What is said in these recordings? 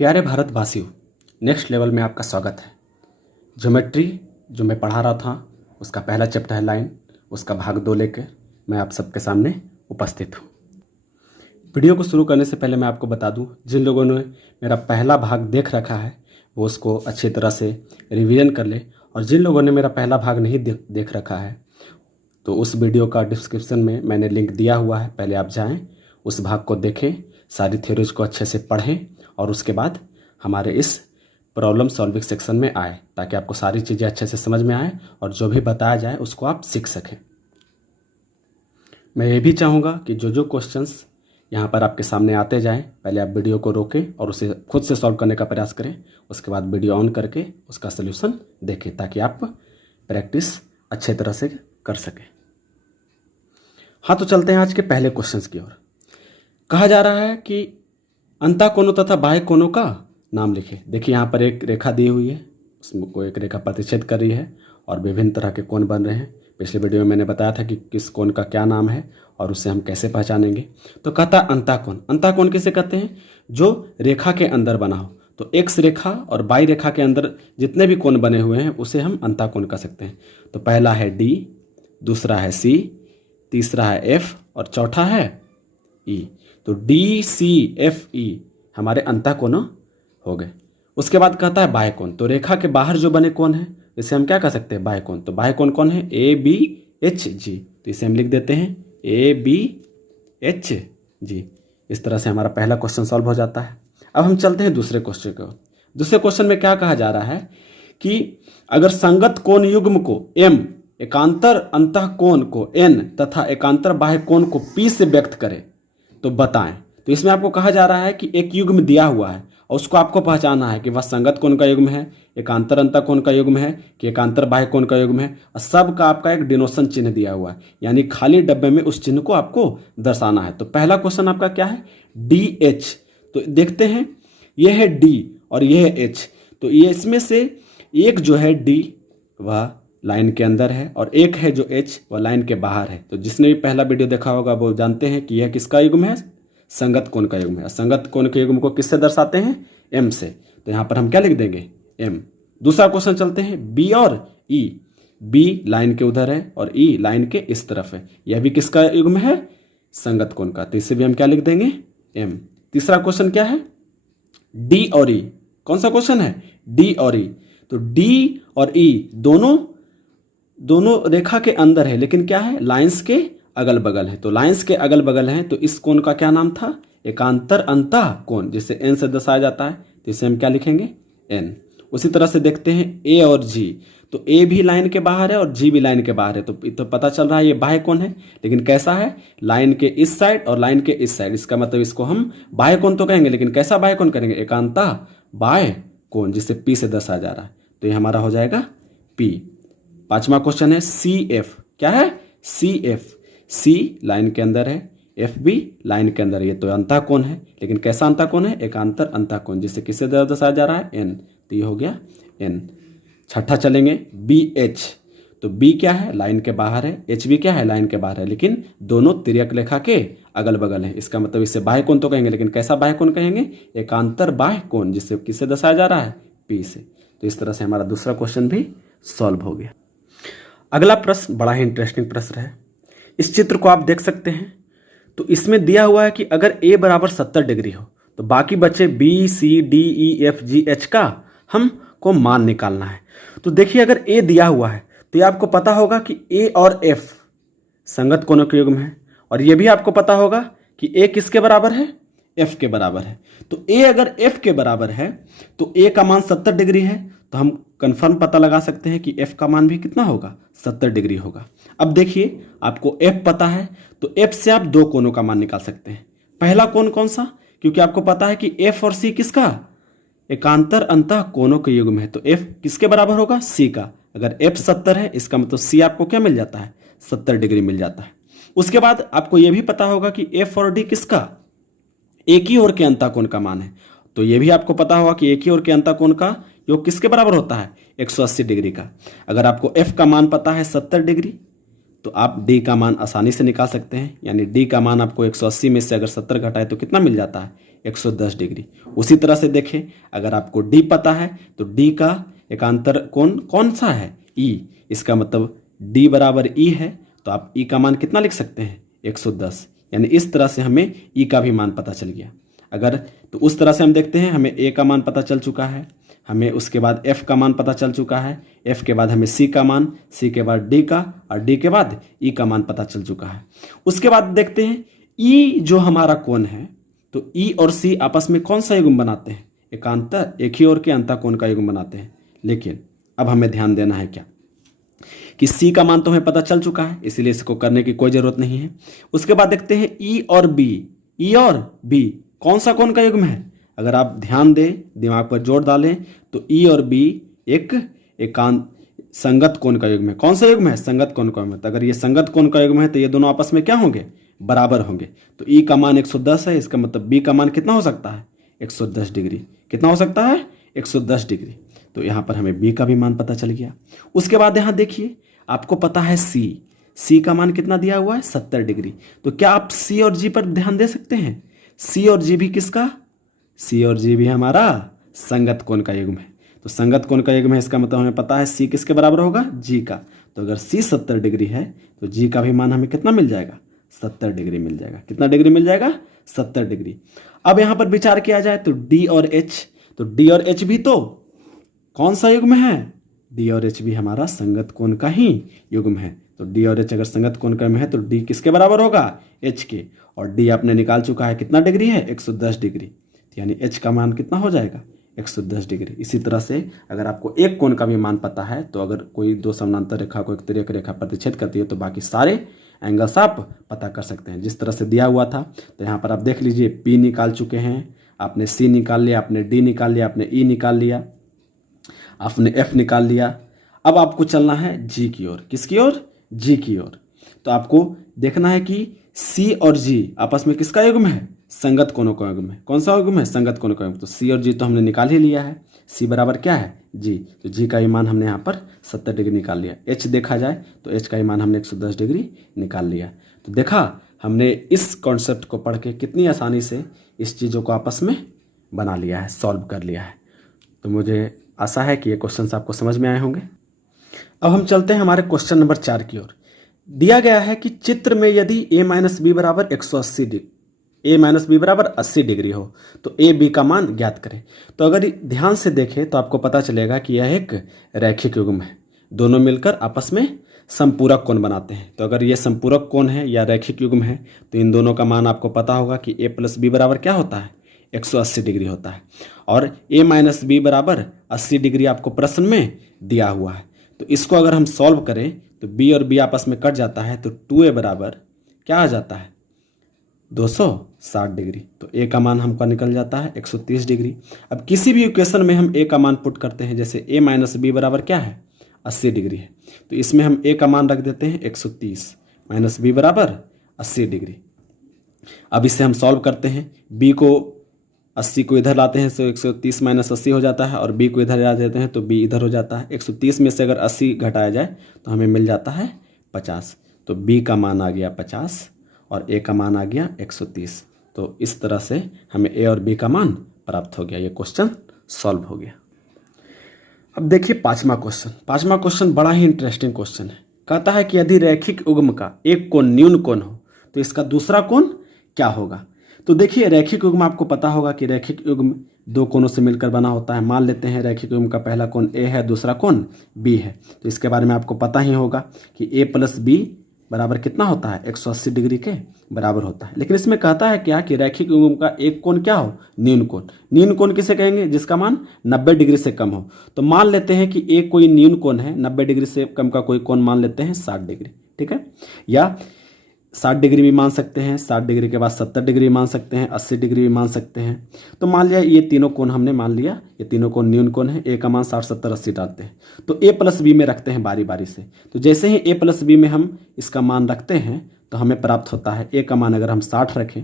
प्यारे भारतवासियों, next level में आपका स्वागत है। ज्योमेट्री जो मैं पढ़ा रहा था उसका पहला चैप्टर है लाइन, उसका भाग 2 लेकर मैं आप सबके सामने उपस्थित हूँ। वीडियो को शुरू करने से पहले मैं आपको बता दूं, जिन लोगों ने मेरा पहला भाग देख रखा है वो उसको अच्छी तरह से रिवीजन कर ले, और जिन लोगों ने मेरा पहला भाग नहीं देख रखा है तो उस वीडियो का डिस्क्रिप्शन में मैंने लिंक दिया हुआ है, पहले आप जाएं, उस भाग को देखें, सारी थ्योरीज को अच्छे से पढ़ें और उसके बाद हमारे इस प्रॉब्लम सॉल्विंग सेक्शन में आए, ताकि आपको सारी चीज़ें अच्छे से समझ में आए और जो भी बताया जाए उसको आप सीख सकें। मैं ये भी चाहूँगा कि जो क्वेश्चंस यहाँ पर आपके सामने आते जाएं, पहले आप वीडियो को रोकें और उसे खुद से सॉल्व करने का प्रयास करें, उसके बाद वीडियो ऑन करके उसका सलूशन देखें, ताकि आप प्रैक्टिस अच्छे तरह से कर सकें। हाँ, तो चलते हैं आज के पहले क्वेश्चंस की ओर। कहा जा रहा है कि अंतः कोणों तथा बाह्य कोणों का नाम लिखें। देखिए यहाँ पर एक रेखा दी हुई है, उसमें कोई एक रेखा प्रतिच्छेद कर रही है और विभिन्न तरह के कोण बन रहे हैं। पिछले वीडियो में मैंने बताया था कि किस कोण का क्या नाम है और उसे हम कैसे पहचानेंगे। तो कहता अंतः कोण। अंतः कोण किसे कहते हैं? जो रेखा के अंदर बना हो। तो एक्स रेखा और वाई रेखा के अंदर जितने भी कोण बने हुए हैं उसे हम अंतः कोण कह सकते हैं। तो पहला है डी, दूसरा है सी, तीसरा है एफ और चौथा है ई। तो डी सी एफ ई हमारे अंतः कोण हो गए। उसके बाद कहता है बाह्य कोण। तो रेखा के बाहर जो बने कोण है इसे हम क्या कह सकते हैं? बाह्य कोण। तो बाह्य कोण कौन है? A B H G. तो इसे हम लिख देते हैं ए बी एच जी। इस तरह से हमारा पहला क्वेश्चन सॉल्व हो जाता है। अब हम चलते हैं दूसरे क्वेश्चन को। दूसरे क्वेश्चन में क्या कहा जा रहा है कि अगर संगत कोण युग्म को m, एकांतर अंतः कोण को n तथा एकांतर बाह्य कोण को p से व्यक्त करें तो बताएं। तो इसमें आपको कहा जा रहा है कि एक युग्म दिया हुआ है और उसको आपको पहचानना है कि वह संगत कोण का युग्म है, एकांतर अंतः कोण का युग्म है कि एकांतर बाह्य कोण का युग्म है, और सब का आपका एक डिनोशन चिन्ह दिया हुआ है, यानी खाली डब्बे में उस चिन्ह को आपको दर्शाना है। तो पहला क्वेश्चन आपका क्या है? D H. तो देखते हैं, यह है डी और यह है एच। तो ये इसमें से एक जो है डी वह लाइन के अंदर है और एक है जो एच वह लाइन के बाहर है। तो जिसने भी पहला वीडियो देखा होगा वो जानते हैं कि यह किसका युग्म है? संगत कोण का युग्म है। संगत कोण के युग्म को किससे दर्शाते हैं? एम से। तो यहाँ पर हम क्या लिख देंगे? एम। दूसरा क्वेश्चन चलते हैं, बी और ई। बी लाइन के उधर है और ई लाइन के इस तरफ है, यह भी किसका युग्म है? संगत कोण का। तो इसे भी हम क्या लिख देंगे? एम। तीसरा क्वेश्चन क्या है? डी और ई। कौन सा क्वेश्चन है? डी और ई। तो डी और ई दोनों रेखा के अंदर है, लेकिन क्या है? लाइंस के अगल बगल है। तो लाइंस के अगल बगल हैं, तो इस कोण का क्या नाम था? एकांतर अंतः कोण, जिसे एन से दर्शाया जाता है। तो इसे हम क्या लिखेंगे? एन। उसी तरह से देखते हैं ए और जी। तो ए भी लाइन के बाहर है और जी भी लाइन के बाहर है। तो पता चल रहा है ये बाह्य कोण है, लेकिन कैसा है? लाइन के इस साइड और लाइन के इस साइड। इसका मतलब इसको हम बाह्य कोण तो कहेंगे, लेकिन कैसा बाह्य कोण करेंगे? एकांतः बाह्य कोण, जिसे पी से दर्शाया जा रहा है। तो ये हमारा हो जाएगा पी। पांचवा क्वेश्चन है सी एफ। क्या है? C F. सी लाइन के अंदर है, एफ भी लाइन के अंदर है। ये तो अंतः कोण है, लेकिन कैसा अंतः कोण है? एकांतर अंतः कोण, जिसे किससे दर्शाया जा रहा है? एन। तो ये हो गया एन। छठा चलेंगे, बी एच। तो बी क्या है? लाइन के बाहर है। एच भी क्या है? लाइन के बाहर है, लेकिन दोनों तिर्यक रेखा के अगल बगल है। इसका मतलब इसे बाह्य कोण तो कहेंगे, लेकिन कैसा बाह्य कोण कहेंगे? एकांतर बाह्य कोण, जिससे किससे दर्शाया जा रहा है? पी से। तो इस तरह से हमारा दूसरा क्वेश्चन भी सॉल्व हो गया। अगला प्रश्न बड़ा ही इंटरेस्टिंग प्रश्न है। इस चित्र को आप देख सकते हैं। तो इसमें दिया हुआ है कि अगर a बराबर 70 डिग्री हो तो बाकी बचे b, c, d, e, f, g, h का हमको मान निकालना है। तो देखिए, अगर a दिया हुआ है तो ये आपको पता होगा कि a और f संगत कोणों के युग्म है, और ये भी आपको पता होगा कि a किसके बराबर है? f के बराबर है। तो a अगर f के बराबर है तो a का मान 70 डिग्री है, तो हम कंफर्म पता लगा सकते हैं कि f का मान भी कितना होगा? 70 डिग्री होगा। अब देखिए, आपको f पता है तो f से आप दो कोणों का मान निकाल सकते हैं। पहला कोण कौन सा? क्योंकि आपको पता है कि f और c किसका? एकांतर अंतः कोणों के युग्म है। तो f किसके बराबर होगा? c का। अगर f 70 है, इसका मतलब c आपको क्या मिल जाता है? 70 डिग्री मिल जाता है। उसके बाद आपको यह भी पता होगा कि f और d किसका? एक ही ओर के अंतः कोण का मान है। तो यह भी आपको पता होगा कि एक ही ओर के अंतः कोण का योग किसके बराबर होता है? 180 डिग्री का। अगर आपको f का मान पता है 70 डिग्री, तो आप डी का मान आसानी से निकाल सकते हैं। यानी डी का मान आपको 180 में से अगर 70 घटाए तो कितना मिल जाता है? 110 डिग्री। उसी तरह से देखें, अगर आपको डी पता है तो डी का एकांतर कोण कौन सा है? ई। इसका मतलब डी बराबर ई है, तो आप ई का मान कितना लिख सकते हैं? 110। यानी इस तरह से हमें ई का भी मान पता चल गया। अगर तो उस तरह से हम देखते हैं, हमें ए का मान पता चल चुका है, हमें उसके बाद एफ का मान पता चल चुका है, एफ के बाद हमें सी का मान, सी के बाद डी का, और डी के बाद ई का मान पता चल चुका है। उसके बाद देखते हैं ई जो हमारा कोण है, तो ई और सी आपस में कौन सा युग्म बनाते हैं? एकांतर, एक ही ओर के अंतः कोण का युग्म बनाते हैं। लेकिन अब हमें ध्यान देना है क्या कि सी का मान तो हमें पता चल चुका है, इसीलिए इसको करने की कोई जरूरत नहीं है। उसके बाद देखते हैं ई और बी, ई और बी कौन सा कोण का युग्म है? अगर आप ध्यान दें, दिमाग पर जोर डालें, तो ई और बी एक एकांत संगत कोण का युग्म है। कौन सा युग्म है? संगत कोण का युग्म है। तो अगर ये संगत कोण का युग्म है तो ये दोनों आपस में क्या होंगे? बराबर होंगे। तो ई का मान 110 है, इसका मतलब बी का मान कितना हो सकता है? 110 डिग्री। कितना हो सकता है? 110 डिग्री। तो यहाँ पर हमें बी का भी मान पता चल गया। उसके बाद यहाँ देखिए, आपको पता है सी, सी का मान कितना दिया हुआ है? 70 डिग्री। तो क्या आप सी और जी पर ध्यान दे सकते हैं? सी और जी भी किसका? सी और जी भी हमारा संगत कोण का युग्म है। तो संगत कोण का युग्म है, इसका मतलब हमें पता है सी किसके बराबर होगा? जी का। तो अगर सी 70 डिग्री है तो जी का भी मान हमें कितना मिल जाएगा? 70 डिग्री मिल जाएगा। कितना डिग्री मिल जाएगा? 70 डिग्री। अब यहाँ पर विचार किया जाए तो डी और एच, तो डी और एच भी तो कौन सा युग्म है? डी और एच भी हमारा संगत कोण का ही युग्म है। तो डी और एच अगर संगत कोण का युग्म है तो डी किसके बराबर होगा? एच के। और डी आपने निकाल चुका है, कितना डिग्री है? 110 डिग्री। यानी एच का मान कितना हो जाएगा? 110 डिग्री। इसी तरह से अगर आपको एक कोण का भी मान पता है, तो अगर कोई दो समानांतर रेखा को एक तिर्यक रेखा प्रतिच्छेद करती है तो बाकी सारे एंगल्स आप पता कर सकते हैं जिस तरह से दिया हुआ था। तो यहाँ पर आप देख लीजिए, पी निकाल चुके हैं, आपने सी निकाल लिया, आपने डी निकाल लिया, आपने ई निकाल लिया, आपने एफ निकाल लिया। अब आपको चलना है जी की ओर। किसकी ओर? जी की ओर। तो आपको देखना है कि सी और जी आपस में किसका युग्म है? संगत कोणों का युग्म है। कौन सा युग्म है? संगत कोणों का युग्म। तो सी और जी तो हमने निकाल ही लिया है। सी बराबर क्या है? जी। तो जी का मान हमने यहाँ पर 70 डिग्री निकाल लिया। एच देखा जाए तो एच का मान हमने 110 डिग्री निकाल लिया। तो देखा, हमने इस कॉन्सेप्ट को पढ़ के कितनी आसानी से इस चीज़ों को आपस में बना लिया है, सॉल्व कर लिया है। तो मुझे आशा है कि ये क्वेश्चंस आपको समझ में आए होंगे। अब हम चलते हैं हमारे क्वेश्चन नंबर 4 की ओर। दिया गया है कि चित्र में यदि a माइनस बी बराबर 180 डिग्री, a माइनस बी बराबर 80 डिग्री हो तो a b का मान ज्ञात करें। तो अगर ध्यान से देखें तो आपको पता चलेगा कि यह एक रैखिक युग्म है। दोनों मिलकर आपस में संपूरक कोण बनाते हैं। तो अगर ये संपूरक कोण है या रैखिक युग्म है तो इन दोनों का मान आपको पता होगा कि a प्लस बी बराबर क्या होता है? 180 डिग्री होता है। और a माइनस बी बराबर 80 डिग्री आपको प्रश्न में दिया हुआ है। तो इसको अगर हम सॉल्व करें तो b और b आपस में कट जाता है, तो 2a बराबर क्या आ जाता है? 260 डिग्री। तो a का मान हमका निकल जाता है 130 डिग्री। अब किसी भी इक्वेशन में हम a का मान पुट करते हैं, जैसे a माइनस बी बराबर क्या है? 80 डिग्री है, तो इसमें हम a का मान रख देते हैं 130 माइनस बी बराबर 80 डिग्री। अब इसे हम सॉल्व करते हैं, b को 80 को इधर लाते हैं तो 130 माइनस 80 हो जाता है, और b को इधर ला देते हैं तो b इधर हो जाता है। 130 में से अगर 80 घटाया जाए तो हमें मिल जाता है 50। तो b का मान आ गया 50 और a का मान आ गया 130। तो इस तरह से हमें a और b का मान प्राप्त हो गया। ये क्वेश्चन सॉल्व हो गया। अब देखिए पांचवा क्वेश्चन बड़ा ही इंटरेस्टिंग क्वेश्चन है। कहता है कि यदि रैखिक युग्म का एक कोण न्यून कोण हो तो इसका दूसरा कोण क्या होगा? तो देखिए, रैखिक युग्म आपको पता होगा कि रैखिक युग्म दो कोणों से मिलकर बना होता है। मान लेते हैं रैखिक युग्म का पहला कोण a है, दूसरा कोण b है। तो इसके बारे में आपको पता ही होगा कि a प्लस बी बराबर कितना होता है? 180 डिग्री के बराबर होता है। लेकिन इसमें कहता है क्या कि रैखिक युग्म का एक कोण क्या हो? न्यून कोण। न्यून कोण किसे कहेंगे? जिसका मान 90 डिग्री से कम हो। तो मान लेते हैं कि एक कोई न्यून कोण है, 90 डिग्री से कम का कोई कोण मान लेते हैं 60 डिग्री, ठीक है? या 60 डिग्री भी मान सकते हैं, 60 डिग्री के बाद 70 डिग्री मान सकते हैं, 80 डिग्री भी मान सकते हैं। तो मान लिया ये तीनों कोण हमने मान लिया, ये तीनों कोण न्यून कोण है। a का मान 60, 70, 80 डालते हैं तो a प्लस बी में रखते हैं बारी बारी से। तो जैसे ही a प्लस बी में हम इसका मान रखते हैं तो हमें प्राप्त होता है a का मान अगर हम 60 रखें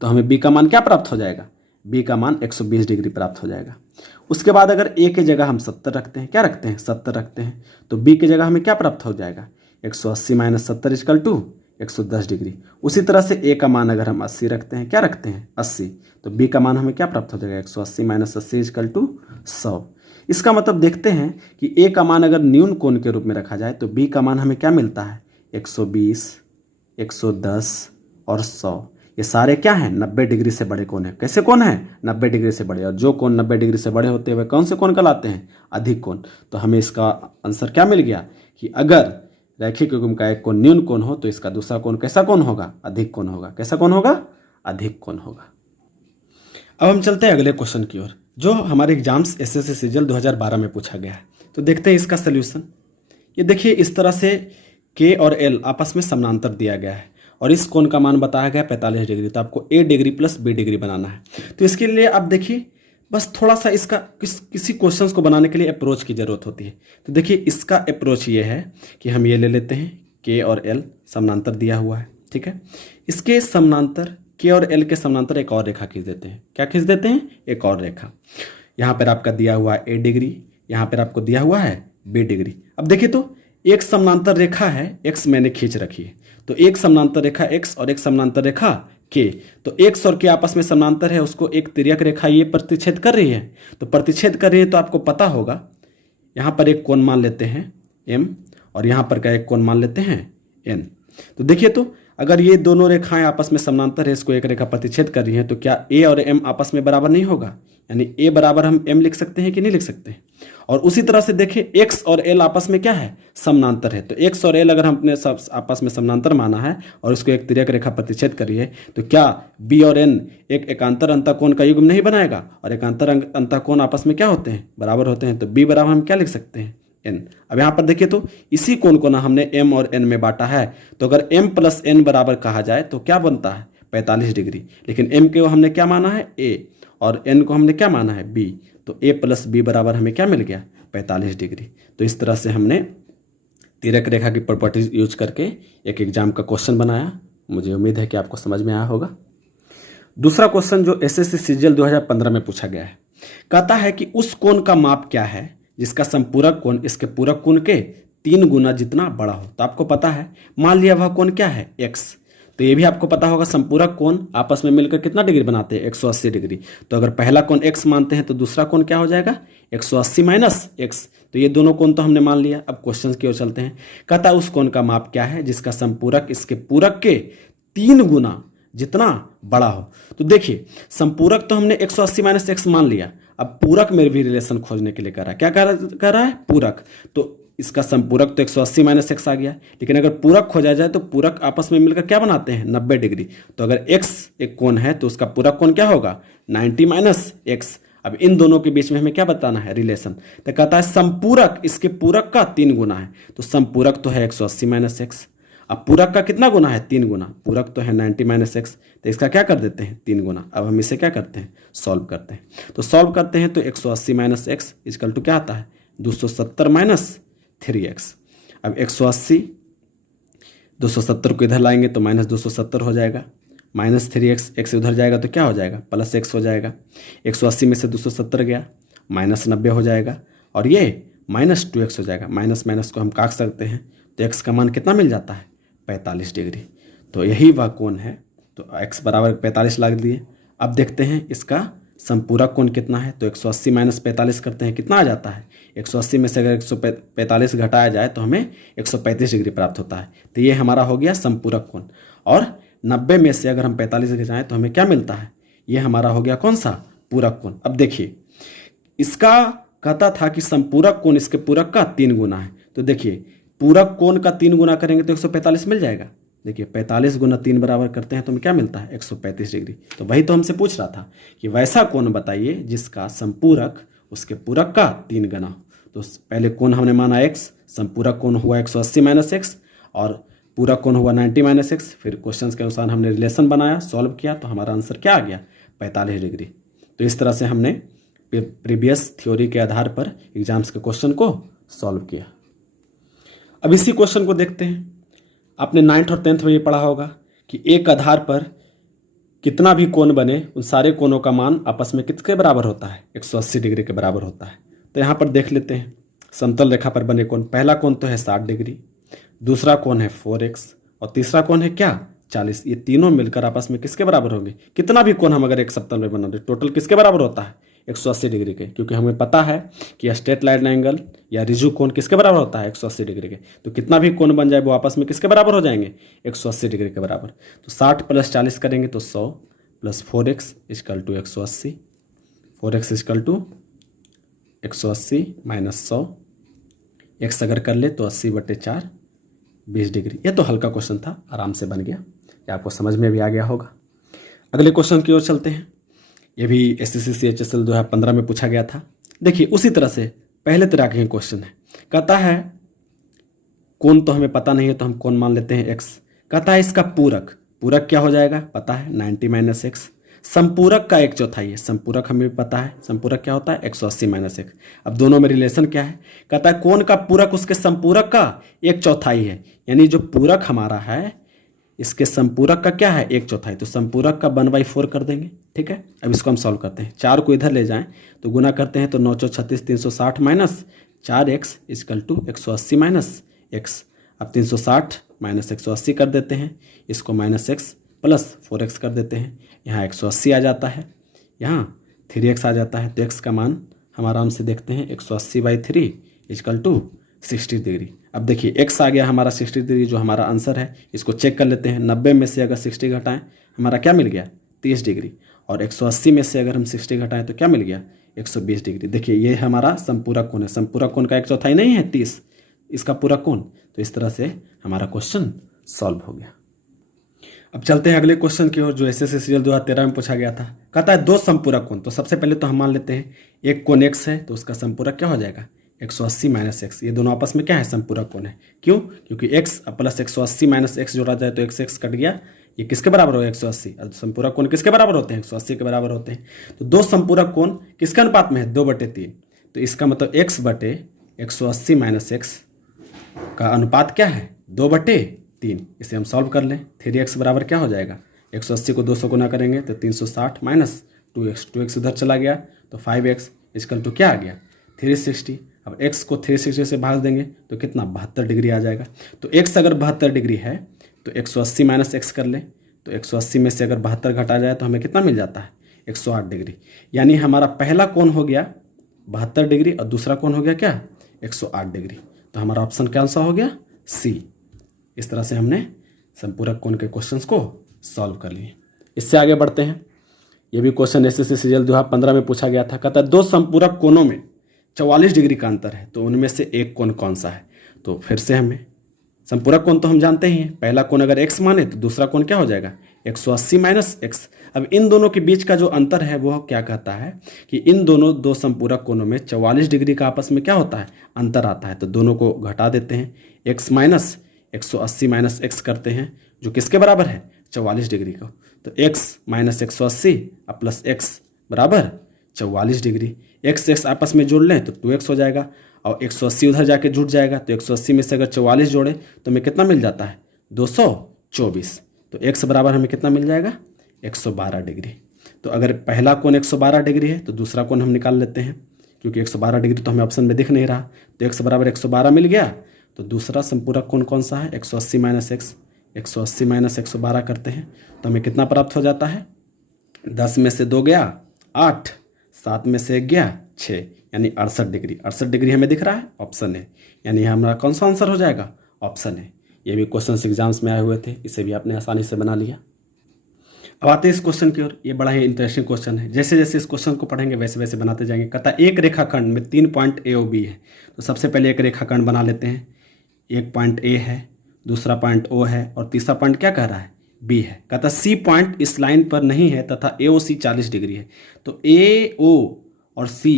तो हमें b का मान क्या प्राप्त हो जाएगा? b का मान 120 डिग्री प्राप्त हो जाएगा। उसके बाद अगर a की जगह हम 70 रखते हैं, क्या रखते हैं? 70 रखते हैं, तो b की जगह हमें क्या प्राप्त हो जाएगा? 180 माइनस 70 इजकल टू 110 डिग्री। उसी तरह से ए का मान अगर हम 80 रखते हैं, क्या रखते हैं 80, तो बी का मान हमें क्या प्राप्त हो जाएगा 180 माइनस 80 इजकल टू 100। इसका मतलब देखते हैं कि ए का मान अगर न्यून कोण के रूप में रखा जाए तो बी का मान हमें क्या मिलता है 120, 110 और 100। ये सारे क्या हैं 90 डिग्री से बड़े कोण हैं। कैसे कोण हैं 90 डिग्री से बड़े, और जो कोण 90 डिग्री से बड़े होते हैं वे कौन से कोण कहलाते हैं अधिक कोण। तो हमें इसका आंसर क्या मिल गया कि अगर रैखिक युग्म का एक कोण न्यून कोण हो तो इसका दूसरा कोण कैसा कोण होगा अधिक कोण होगा। कैसा कोण होगा अधिक कोण होगा। अब हम चलते हैं अगले क्वेश्चन की ओर जो हमारे एग्जाम्स एसएससी सीजीएल 2012 में पूछा गया है। तो देखते हैं इसका सल्यूशन। ये देखिए इस तरह से के और एल आपस में समानांतर दिया गया है और इस कोण का मान बताया गया 45 डिग्री। तो आपको ए डिग्री प्लस बी डिग्री बनाना है। तो इसके लिए आप देखिए बस थोड़ा सा इसका किसी क्वेश्चंस को बनाने के लिए अप्रोच की ज़रूरत होती है। तो देखिए इसका अप्रोच ये है कि हम ये ले लेते हैं के और एल समानांतर दिया हुआ है, ठीक है। इसके समानांतर के और एल के समानांतर एक और रेखा खींच देते हैं। क्या खींच देते हैं एक और रेखा। यहाँ पर आपका दिया हुआ है ए डिग्री, यहाँ पर आपको दिया हुआ है बी डिग्री। अब देखिए तो एक समानांतर रेखा है एक्स मैंने खींच रखी है। तो एक समानांतर रेखा एक्स और एक समानांतर रेखा के, तो एक्स और के आपस में समानांतर है, उसको एक तिर्यक रेखा ये प्रतिच्छेद कर रही है। तो प्रतिच्छेद कर रही है तो आपको पता होगा यहाँ पर एक कोण मान लेते हैं एम और यहाँ पर का एक कोण मान लेते हैं एन। तो देखिए तो अगर ये दोनों रेखाएं आपस में समानांतर है, इसको एक रेखा प्रतिच्छेद कर रही है, तो क्या ए और एम आपस में बराबर नहीं होगा। यानी ए बराबर हम एम लिख सकते हैं कि नहीं लिख सकते। और उसी तरह से देखिए एक्स और एल आपस में क्या है समानांतर है। तो एक्स और एल अगर हमने आपस में समानांतर माना है और उसको एक तिर्यक रेखा प्रतिच्छेद करिए, तो क्या बी और एन एक एकांतर अंतःकोण का युग्म नहीं बनाएगा। और एकांतर अंतःकोण आपस में क्या होते हैं बराबर होते हैं। तो बी बराबर हम क्या लिख सकते हैं एन। अब यहाँ पर देखिए तो इसी कोण को ना हमने एम और एन में बांटा है। तो अगर एम प्लस एन बराबर कहा जाए तो क्या बनता है 45 डिग्री। लेकिन एम को हमने क्या माना है ए और एन को हमने क्या माना है बी। तो ए प्लस बी बराबर हमें क्या मिल गया 45 डिग्री। तो इस तरह से हमने तिर्यक रेखा की प्रॉपर्टीज यूज करके एक एग्जाम का क्वेश्चन बनाया। मुझे उम्मीद है कि आपको समझ में आया होगा। दूसरा क्वेश्चन जो एसएससी सीजीएल 2015 में पूछा गया है, कहता है कि उस कोण का माप क्या है जिसका संपूरक कोण इसके पूरक कोण के 3 गुना जितना बड़ा हो। तो आपको पता है, मान लिया वह कोण क्या है एक्स। तो ये भी आपको पता होगा संपूरक कोण आपस में मिलकर कितना डिग्री बनाते हैं 180 डिग्री। तो अगर पहला कोण x मानते हैं तो दूसरा कोण क्या हो जाएगा 180 माइनस x। तो ये दोनों कोण तो हमने मान लिया। अब क्वेश्चन की ओर चलते हैं। कहता है उस कोण का माप क्या है जिसका संपूरक इसके पूरक के 3 गुना जितना बड़ा हो। तो देखिए संपूरक तो हमने 180 माइनस x मान लिया। अब पूरक में भी रिलेशन खोजने के लिए कर रहा है। क्या कर रहा है पूरक। तो इसका संपूरक तो 180 माइनस एक्स आ गया। लेकिन अगर पूरक खोजा जाए तो पूरक आपस में मिलकर क्या बनाते हैं 90 डिग्री। तो अगर x एक कोण है तो उसका पूरक कोण क्या होगा 90 माइनस एक्स। अब इन दोनों के बीच में हमें क्या बताना है रिलेशन। तो कहता है संपूरक इसके पूरक का 3 गुना है। तो संपूरक तो है 180 माइनस एक्स। अब पूरक का कितना गुना है 3 गुना। पूरक तो है 90 माइनस एक्स। तो इसका क्या कर देते हैं 3 गुना। अब हम इसे क्या करते हैं सॉल्व करते हैं। तो सॉल्व करते हैं तो 180 माइनस एक्स इजकल टू क्या आता है 270 माइनस 3x। अब 180 270 को इधर लाएंगे तो माइनस 270 हो जाएगा। माइनस 3x x उधर जाएगा तो क्या हो जाएगा प्लस x हो जाएगा। 180 में से 270 गया माइनस 90 हो जाएगा और ये माइनस 2x हो जाएगा। माइनस माइनस को हम काट सकते हैं तो x का मान कितना मिल जाता है 45 डिग्री। तो यही वह कोण है। तो x बराबर 45 लगा दिए। अब देखते हैं इसका संपूरक कोण कितना है। तो 180 माइनस 45 करते हैं कितना आ जाता है 180 में से अगर 145 घटाया जाए तो हमें 135 डिग्री प्राप्त होता है। तो ये हमारा हो गया संपूरक कोण। और 90 में से अगर हम 45 घटाएं तो हमें क्या मिलता है ये हमारा हो गया कौन सा पूरक कोण। अब देखिए इसका कहता था कि संपूरक कोण इसके पूरक का 3 गुना है। तो देखिए पूरक कोण का 3 गुना करेंगे तो 145 मिल जाएगा। देखिए 45 गुना 3 बराबर करते हैं तो हमें क्या मिलता है 135 डिग्री। तो वही तो हमसे पूछ रहा था कि वैसा कोण बताइए जिसका संपूरक उसके पूरक का 3 गुना हो। तो पहले कोण हमने माना x, संपूरक कोण हुआ 180 माइनस एक्स और पूरक कोण हुआ 90 माइनस एक्स। फिर क्वेश्चन के अनुसार हमने रिलेशन बनाया, सॉल्व किया तो हमारा आंसर क्या आ गया 45 डिग्री। तो इस तरह से हमने प्रीवियस थ्योरी के आधार पर एग्जाम्स के क्वेश्चन को सॉल्व किया। अब इसी क्वेश्चन को देखते हैं। आपने 9th और 10th में ये पढ़ा होगा कि एक आधार पर कितना भी कोण बने उन सारे कोणों का मान आपस में किसके बराबर होता है 180 डिग्री के बराबर होता है। तो यहाँ पर देख लेते हैं समतल रेखा पर बने कोण। पहला कोण तो है 60 डिग्री, दूसरा कोण है 4x और तीसरा कोण है क्या 40। ये तीनों मिलकर आपस में किसके बराबर होंगे? कितना भी कोण हम अगर एक सप्तम में बना दे टोटल किसके बराबर होता है? 180 डिग्री के, क्योंकि हमें पता है कि स्ट्रेट लाइन एंगल या रिजु कोण किसके बराबर होता है? 180 डिग्री के। तो कितना भी कोण बन जाए वो आपस में किसके बराबर हो जाएंगे? 180 डिग्री के बराबर। तो 60 + 40 करेंगे तो 100 + 4x = 180। 4x = 180 - 100। x अगर कर ले तो 80/4 20 डिग्री। ये तो हल्का क्वेश्चन था, आराम से बन गया, ये आपको समझ में भी आ गया होगा। अगले क्वेश्चन की ओर चलते हैं। ये भी SSC CHSL 2015 में पूछा गया था। देखिए उसी तरह से पहले तरह के क्वेश्चन है। कहता है कोण तो हमें पता नहीं है तो हम कोण मान लेते हैं x। कहता है इसका पूरक, पूरक क्या हो जाएगा पता है 90 - x। संपूरक का 1/4 है, संपूरक हमें पता है, संपूरक क्या होता है 180 - 1। अब दोनों में रिलेशन क्या है? कहता है कोण का पूरक उसके संपूरक का 1/4 है, यानी जो पूरक हमारा है इसके संपूरक का क्या है 1/4। तो संपूरक का 1/4 कर देंगे। ठीक है, अब इसको हम सॉल्व करते हैं। 4 को इधर ले जाएं तो गुना करते हैं तो 9 × 4 = 36, 360 - 4x = 180 - x। अब 360 - 180 कर देते हैं, इसको -x + 4x कर देते हैं। यहाँ 180 आ जाता है, यहाँ 3x आ जाता है। तो x का मान हम आराम से देखते हैं 180/3 = 60 डिग्री। अब देखिए x आ गया हमारा 60 डिग्री, जो हमारा आंसर है। इसको चेक कर लेते हैं। 90 में से अगर 60 घटाएं हमारा क्या मिल गया 30 डिग्री, और 180 में से अगर हम 60 घटाएं तो क्या मिल गया 120 डिग्री। देखिए ये हमारा संपूरक कोण है, संपूरक कोण का 1/4 नहीं है 30, इसका पूरा कोण। तो इस तरह से हमारा क्वेश्चन सॉल्व हो गया। अब चलते हैं अगले क्वेश्चन की ओर, जो SSC CGL 2013 में पूछा गया था। कहता है 2 संपूरक कोण। तो सबसे पहले तो हम मान लेते हैं एक कोण x है तो उसका संपूरक क्या हो जाएगा 180 - x। ये दोनों आपस में क्या है संपूरक कोण है। क्यों? क्योंकि x + 180 - x जोड़ा जाए तो x कट गया, ये किसके बराबर होगा 180। संपूरक कोण किसके बराबर होते हैं 180 के बराबर होते हैं। तो 2 संपूरक कोण किसके अनुपात में है 2/3। तो इसका मतलब x/180 - x का अनुपात क्या है 2/3। इसे हम सॉल्व कर लें। 3x बराबर क्या हो जाएगा 180 को 200 गुना करेंगे तो 360 - 2x, 2x उधर चला गया तो 5x = क्या आ गया 360। अब x को 360 से भाग देंगे तो कितना 72 डिग्री आ जाएगा। तो x अगर 72 डिग्री है तो 180 - x कर लें तो 180 में से अगर 72 घटा जाए तो हमें कितना मिल जाता है 108 डिग्री। यानी हमारा पहला कोण हो गया 72 डिग्री और दूसरा कोण हो गया क्या 108 डिग्री। तो हमारा ऑप्शन क्या आंसर हो गया C। इस तरह से हमने संपूरक कोण के क्वेश्चंस को सॉल्व कर लिए। इससे आगे बढ़ते हैं। ये भी क्वेश्चन SSC CGL 2015 में पूछा गया था। कहता है 2 संपूरक कोणों में 44 डिग्री का अंतर है तो उनमें से एक कोण कौन सा है। तो फिर से हमें संपूरक कोण तो हम जानते ही हैं, पहला कोण अगर x माने तो दूसरा कोण क्या हो जाएगा 180 - x। अब इन दोनों के बीच का जो अंतर है वो क्या कहता है कि इन दोनों 2 संपूरक कोणों में 44 डिग्री का आपस में क्या होता है अंतर आता है। तो दोनों को घटा देते हैं, x - 180 - x करते हैं जो किसके बराबर है 44 डिग्री को। तो x - 180 + x बराबर 44 डिग्री। x आपस में जोड़ लें तो 2x हो जाएगा और 180 उधर जाके जुड़ जाएगा। तो 180 में से अगर 44 जोड़े तो हमें कितना मिल जाता है 224। तो x बराबर हमें कितना मिल जाएगा 112 डिग्री। तो अगर पहला कोण 112 डिग्री है तो दूसरा कोण हम निकाल लेते हैं, क्योंकि 112 डिग्री तो हमें ऑप्शन में दिख नहीं रहा। तो x बराबर 112 मिल गया। तो दूसरा संपूरक कोण कौन सा है 180 - x। 180 - 112 करते हैं तो हमें कितना प्राप्त हो जाता है 10 में से 2 गया 8, 7 में से 1 गया 6, यानी 68 डिग्री। 68 डिग्री हमें दिख रहा है, ऑप्शन है। यानी हमारा कौन सा आंसर हो जाएगा ऑप्शन है। ये भी क्वेश्चन एग्जाम्स में आए हुए थे, इसे भी आपने आसानी से बना लिया। अब आते हैं इस क्वेश्चन की ओर। ये बड़ा ही इंटरेस्टिंग क्वेश्चन है, जैसे जैसे इस क्वेश्चन को पढ़ेंगे वैसे वैसे बनाते जाएंगे। कहता है एक रेखाखंड में 3 पॉइंट A और B है। तो सबसे पहले एक रेखाखंड बना लेते हैं। एक पॉइंट A है, दूसरा पॉइंट O है और तीसरा पॉइंट क्या कह रहा है B है। कहता है C पॉइंट इस लाइन पर नहीं है तथा AOC 40 डिग्री है। तो AO और C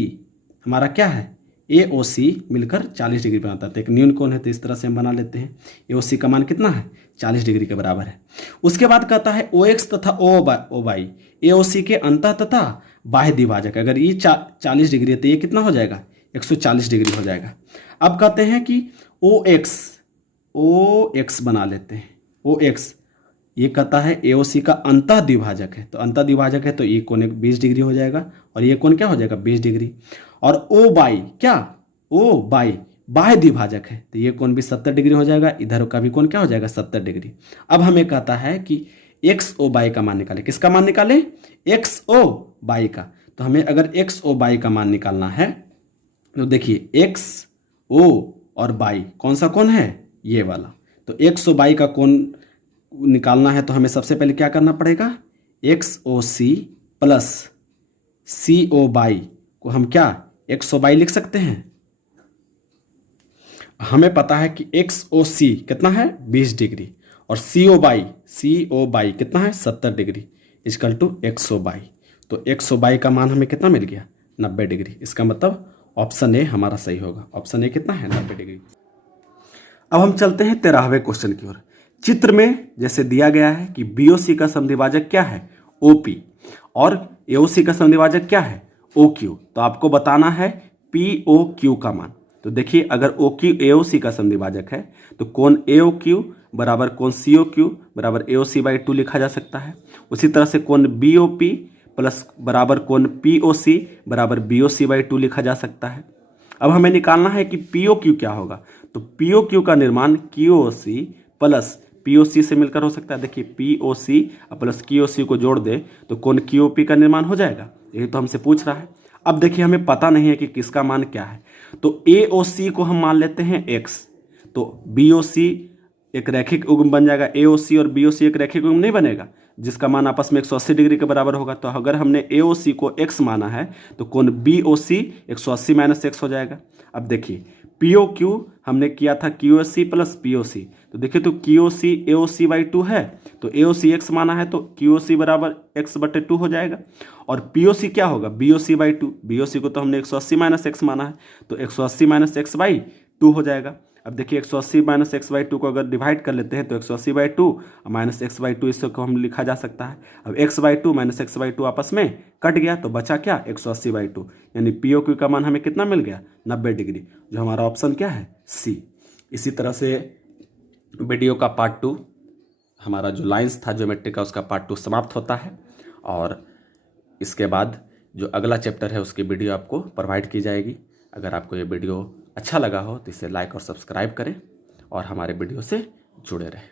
हमारा क्या है AOC मिलकर 40 डिग्री बनाता है। तो एक न्यून कोण है तो इस तरह से हम बना लेते हैं। AOC का मान कितना है 40 डिग्री के बराबर है। उसके बाद कहता है OX तथा OY AOC के अंतः तथा बाह्य द्विभाजक। अगर ये 40 डिग्री है तो ये कितना हो जाएगा 140 डिग्री हो जाएगा। अब कहते हैं कि OX बना लेते हैं। OX ये कहता है AOC का अंतः द्विभाजक है। तो अंतः द्विभाजक है तो ये कोण 20 डिग्री हो जाएगा और ये कोण क्या हो जाएगा 20 डिग्री। और OY क्या OY बाह्य द्विभाजक है, तो ये कोण भी 70 डिग्री हो जाएगा, इधर का भी कोण क्या हो जाएगा 70 डिग्री। अब हमें कहता है कि एक्स ओ बाई का मान निकाले। किसका मान निकाले? एक्स ओ बाई का। तो हमें अगर एक्स ओ बाई का मान निकालना है तो देखिए एक्स ओ और बाई कौन सा कोण है? ये वाला। तो एक्स ओ बाई का कोण निकालना है तो हमें सबसे पहले क्या करना पड़ेगा? X O C plus C O Y को हम क्या एक्स ओ बाई लिख सकते हैं। हमें पता है कि एक्स ओ सी कितना है 20 डिग्री और सी ओ बाई कितना है 70 degree equal to X O Y. तो एक्स ओ बाई का मान हमें कितना मिल गया 90 डिग्री। इसका मतलब ऑप्शन ए हमारा सही होगा। ऑप्शन ए कितना है 90 डिग्री। अब हम चलते हैं 13वें क्वेश्चन की ओर। चित्र में जैसे दिया गया है कि बीओसी का समद्विभाजक क्या है? ओपी और एओसी का समद्विभाजक क्या है? ओक्यू। तो आपको बताना है पीओक्यू का मान। तो देखिए अगर ओक्यू एओसी का समद्विभाजक है तो कोण एओक्यू बराबर कोण सीओक्यू बराबर एओसी बाई 2 लिखा जा सकता है। उसी तरह से कोण बीओपी प्लस बराबर कोण पीओसी बराबर बीओसी बाई 2 लिखा जा सकता है। अब हमें निकालना है कि पीओक्यू क्या होगा। तो पीओक्यू का निर्माण क्यूओसी प्लस पीओसी से मिलकर हो सकता है। देखिए पीओसी प्लस क्यूओसी को जोड़ दे तो कोण क्यूओपी का निर्माण हो जाएगा। यही तो हमसे पूछ रहा है। अब देखिए हमें पता नहीं है कि किसका मान क्या है, तो एओसी को हम मान लेते हैं एक्स। तो बीओसी एक रैखिक युग्म बन जाएगा, एओसी और बीओसी एक रैखिक युग्म नहीं बनेगा जिसका मान आपस में 180 डिग्री के बराबर होगा। तो अगर हमने एओसी को एक्स माना है तो कोण बीओसी 180 माइनस एक्स हो जाएगा। अब देखिए पीओक्यू हमने किया था क्यूओसी प्लस पीओसी। तो देखिए तो क्यूओसी एओसी बाई 2 है, तो एओसी एक्स माना है तो क्यूओसी बराबर एक्स बटे 2 हो जाएगा। और पीओसी क्या होगा? BOC by 2। बीओसी को तो हमने 180 माइनस एक्स माना है तो 180 माइनस एक्स बाई 2 हो जाएगा। अब देखिए 180 माइनस एक्स बाई 2 को अगर डिवाइड कर लेते हैं तो 180 बाई 2 और माइनस एक्स बाई 2 इसको हम लिखा जा सकता है। अब x by 2 minus x by 2 आपस में कट गया तो बचा क्या 180 बाई 2, यानी पीओक्यू का मान हमें कितना मिल गया 90 डिग्री, जो हमारा ऑप्शन क्या है सी। इसी तरह से वीडियो का पार्ट 2 हमारा जो लाइंस था ज्योमेट्री का उसका पार्ट 2 समाप्त होता है और इसके बाद जो अगला चैप्टर है उसकी वीडियो आपको प्रोवाइड की जाएगी। अगर आपको ये वीडियो अच्छा लगा हो तो इसे लाइक और सब्सक्राइब करें और हमारे वीडियो से जुड़े रहें।